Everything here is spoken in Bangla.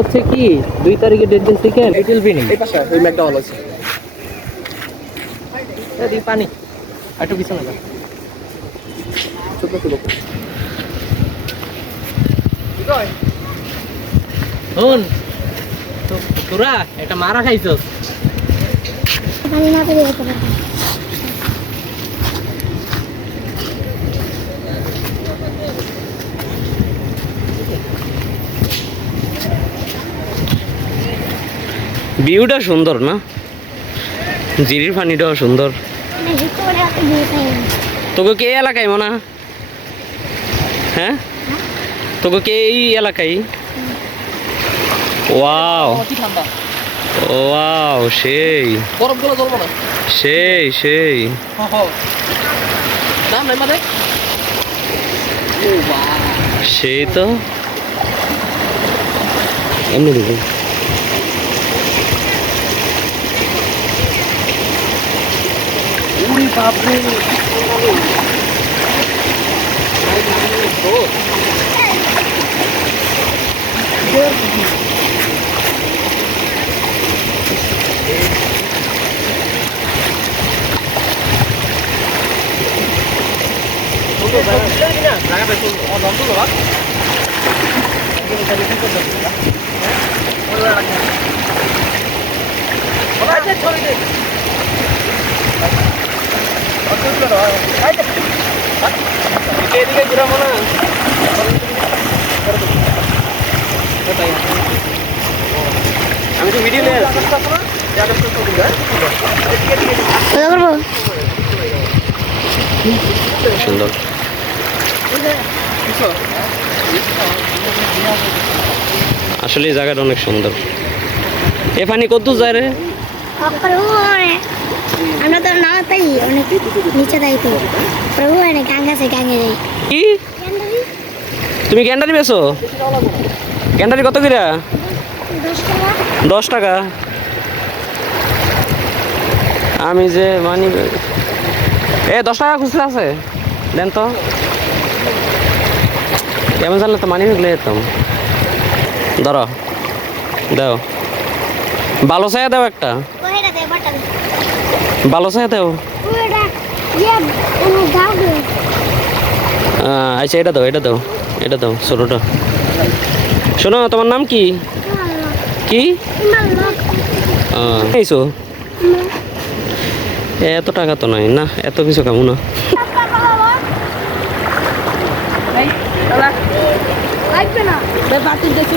হচ্ছে কি 2 তারিখে ডেট দিয়েছি কেন ইট উইল বি নি এই পাশে ওই ম্যাকডোনাল্ড আছে। দি পানি একটু পিছনে যা ছোট ছোট শুন তোরা একটা মারা খাইছস পানি না পেলে যেতে পারবো। ভিউটা সুন্দর না, জিরির পানিটাও সুন্দর। মানে ভিতরে একটা ভিউ পাই না। তোকে কে এলাকায় মনে হয়? হ্যাঁ তোকে কে এই এলাকায়? ওয়াও কি ঠান্ডা ওয়াও সেই বরফগুলো জ্বলবো না সেই সেই নাম নাই মানে ও বাহ সেই তো এমনি দেখুন। উড়ি বাপ রে এদিকে ঘুরাবো না আমি তো ভিডিও নিয়ে কোথা করবো? সুন্দর। আসলে এই জায়গাটা অনেক সুন্দর। এ পানি কত যায় রে? আমরা তো না তাই অনেক নিচে তাই তো প্রভু অনেক গাঙ্গা আছে গাঙ্গে যাই কি তুমি গ্যান্ডারি বেছো? গ্যান্ডারি কত করে? 10 টাকা। আমি যে মানি 10 টাকা খুচরা আছে দেন তো। কেমন জানলে তো মানি হয়ে যেতাম। ধরো দাও, ভালো চাই দাও একটা, ভালো চাই দাও। আচ্ছা এটা দাও, এটা দাও, এটা দাও ছোটোটা। শোনো তোমার নাম কি? কি এইছো? এত টাকা তো নাই না, এত কিছু কামু না। লাগবে না বাতিল দেখে